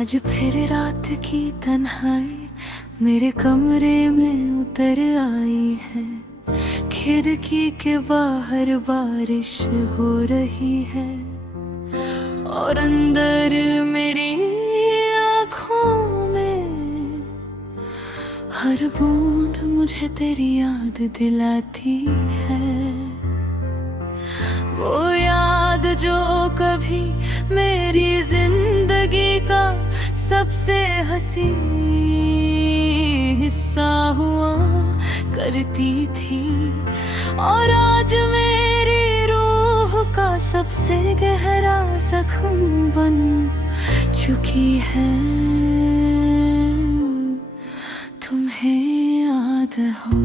आज फिर रात की तन्हाई मेरे कमरे में उतर आई है। खिड़की के बाहर बारिश हो रही है और अंदर मेरी आँखों में हर बूंद मुझे तेरी याद दिलाती है। वो याद जो कभी मेरी जिंदगी का सबसे हंसी हिस्सा हुआ करती थी और आज मेरी रूह का सबसे गहरा जख्म बन चुकी है। तुम्हें याद हो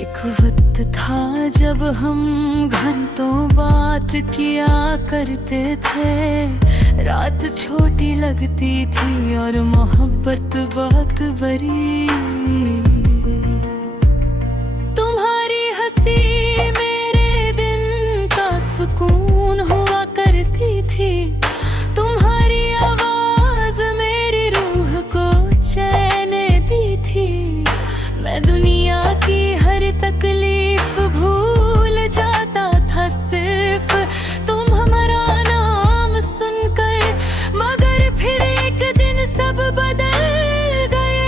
एक वक्त था जब हम घंटों बात किया करते थे। रात छोटी लगती थी और मोहब्बत बहुत बड़ी। तुम्हारी हंसी मेरे दिन का सुकून हुआ करती थी। तुम्हारी आवाज मेरी रूह को चैन दी थी। मैं दुनिया की तकलीफ भूल जाता था सिर्फ तुम हमारा नाम सुनकर। मगर फिर एक दिन सब बदल गए।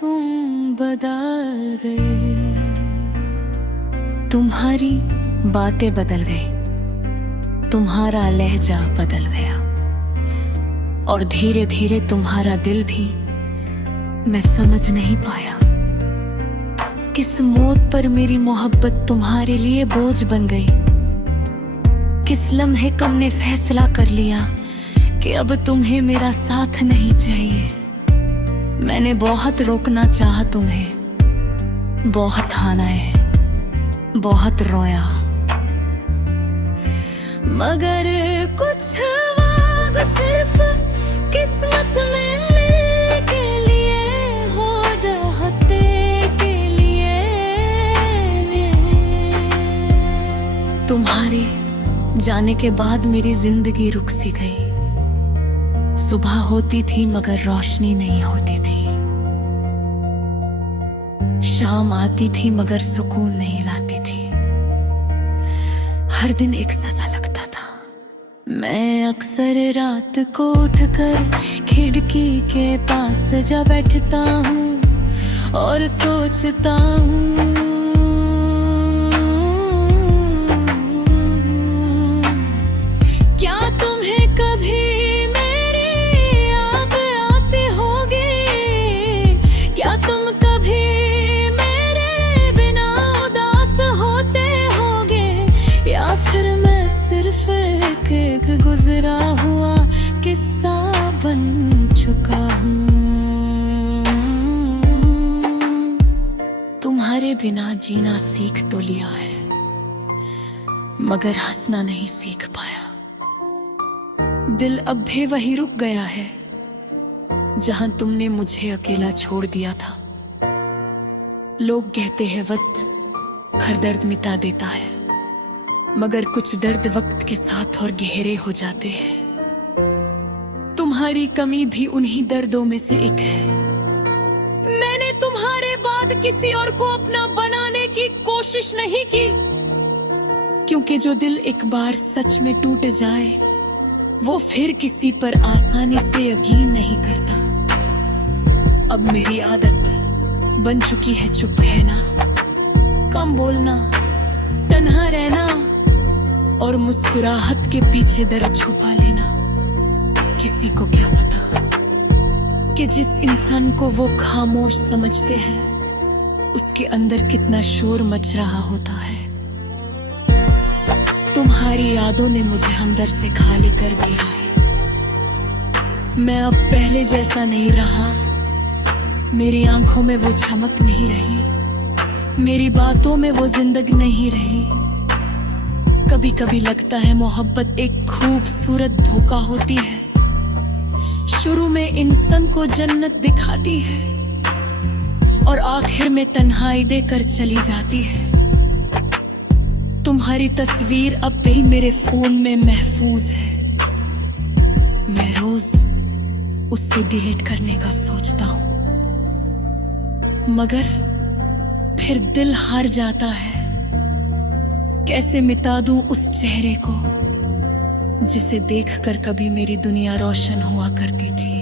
तुम बदल गए। तुम्हारी बातें बदल गई, तुम्हारा लहजा बदल गया और धीरे धीरे तुम्हारा दिल भी। मैं समझ नहीं पाया किस मौत पर मेरी मोहब्बत तुम्हारे लिए बोझ बन गई। किस लम्हे कम ने फैसला कर लिया कि अब तुम्हें मेरा साथ नहीं चाहिए। मैंने बहुत रोकना चाहा तुम्हें, बहुत हानाए, बहुत रोया, मगर कुछ सिर्फ किस्मत में मिलने के लिए हो जाते के लिए। तुम्हारे जाने के बाद मेरी जिंदगी रुक सी गई। सुबह होती थी मगर रोशनी नहीं होती थी। शाम आती थी मगर सुकून नहीं लाती थी। हर दिन एक सजा लगता था। मैं अक्सर रात को उठकर खिड़की के पास जा बैठता हूँ और सोचता हूँ क्या तुम्हें कभी मेरी याद आती होगी। क्या तुम कभी मेरे बिना उदास होते होगे, या फिर मैं सिर्फ एक गुजरा हुआ किस्सा बन चुका हूँ। तुम्हारे बिना जीना सीख तो लिया है मगर हंसना नहीं सीख पाया। दिल अब भी वही रुक गया है जहां तुमने मुझे अकेला छोड़ दिया था। लोग कहते हैं वक्त हर दर्द मिटा देता है, मगर कुछ दर्द वक्त के साथ और गहरे हो जाते हैं। तुम्हारी कमी भी उन्हीं दर्दों में से एक है। मैंने तुम्हारे बाद किसी और को अपना बनाने की कोशिश नहीं की, क्योंकि जो दिल एक बार सच में टूट जाए वो फिर किसी पर आसानी से यकीन नहीं करता। अब मेरी आदत बन चुकी है चुप रहना, कम बोलना, तन्हा रहना और मुस्कुराहट के पीछे दर्द छुपा लेना। किसी को क्या पता कि जिस इंसान को वो खामोश समझते हैं उसके अंदर कितना शोर मच रहा होता है। तुम्हारी यादों ने मुझे अंदर से खाली कर दिया है। मैं अब पहले जैसा नहीं रहा। मेरी आंखों में वो चमक नहीं रही, मेरी बातों में वो जिंदगी नहीं रही। कभी कभी लगता है मोहब्बत एक खूबसूरत धोखा होती है। शुरू में इंसान को जन्नत दिखाती है और आखिर में तन्हाई देकर चली जाती है। तुम्हारी तस्वीर अब भी मेरे फोन में महफूज है। मैं रोज उससे डिलीट करने का सोचता हूं, मगर फिर दिल हार जाता है। कैसे मिटा दूं उस चेहरे को जिसे देखकर कभी मेरी दुनिया रोशन हुआ करती थी।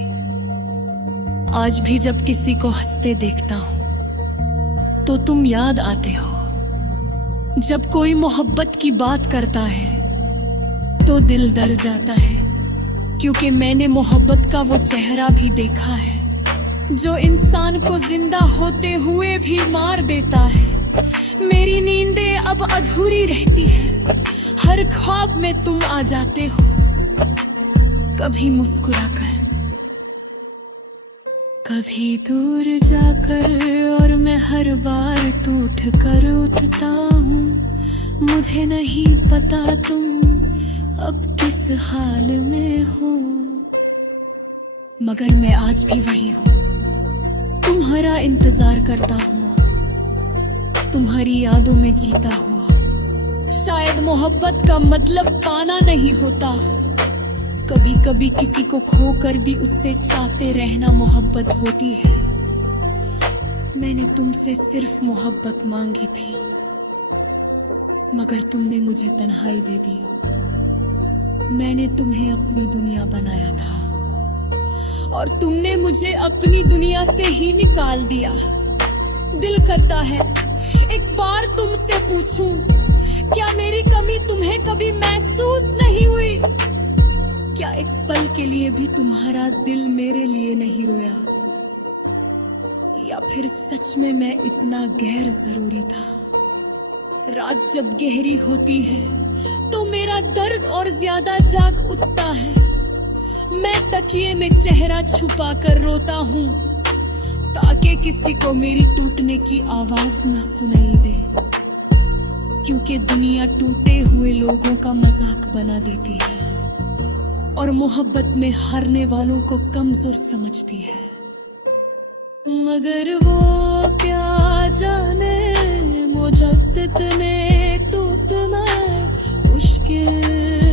आज भी जब किसी को हंसते देखता हूं तो तुम याद आते हो। जब कोई मोहब्बत की बात करता है तो दिल डर जाता है, क्योंकि मैंने मोहब्बत का वो चेहरा भी देखा है जो इंसान को जिंदा होते हुए भी मार देता है। मेरी नींदें अब अधूरी रहती है, हर ख्वाब में तुम आ जाते हो, कभी मुस्कुराकर, कभी दूर जाकर, और मैं हर बार टूट कर उठता हूँ। मुझे नहीं पता तुम अब किस हाल में हो, मगर मैं आज भी वही हूँ। तुम्हारा इंतजार करता हूँ, तुम्हारी यादों में जीता हुआ। शायद मोहब्बत का मतलब पाना नहीं होता, कभी कभी किसी को खोकर भी उससे चाहते रहना मोहब्बत होती है। मैंने तुमसे सिर्फ मोहब्बत मांगी थी, मगर तुमने मुझे तन्हाई दे दी। मैंने तुम्हें अपनी दुनिया बनाया था और तुमने मुझे अपनी दुनिया से ही निकाल दिया। दिल करता है एक बार तुमसे पूछूं, क्या मेरी कमी तुम्हें कभी महसूस नहीं हुई? क्या एक पल के लिए भी तुम्हारा दिल मेरे लिए नहीं रोया? या फिर सच में मैं इतना गैर जरूरी था? रात जब गहरी होती है तो मेरा दर्द और ज्यादा जाग उठता है। मैं तकिए में चेहरा छुपा कर रोता हूँ ताकि किसी को मेरी टूटने की आवाज न सुनाई दे, क्योंकि दुनिया टूटे हुए लोगों का मजाक बना देती है और मोहब्बत में हारने वालों को कमजोर समझती है। मगर वो क्या जाने मोहब्बत ने टूटना मुश्किल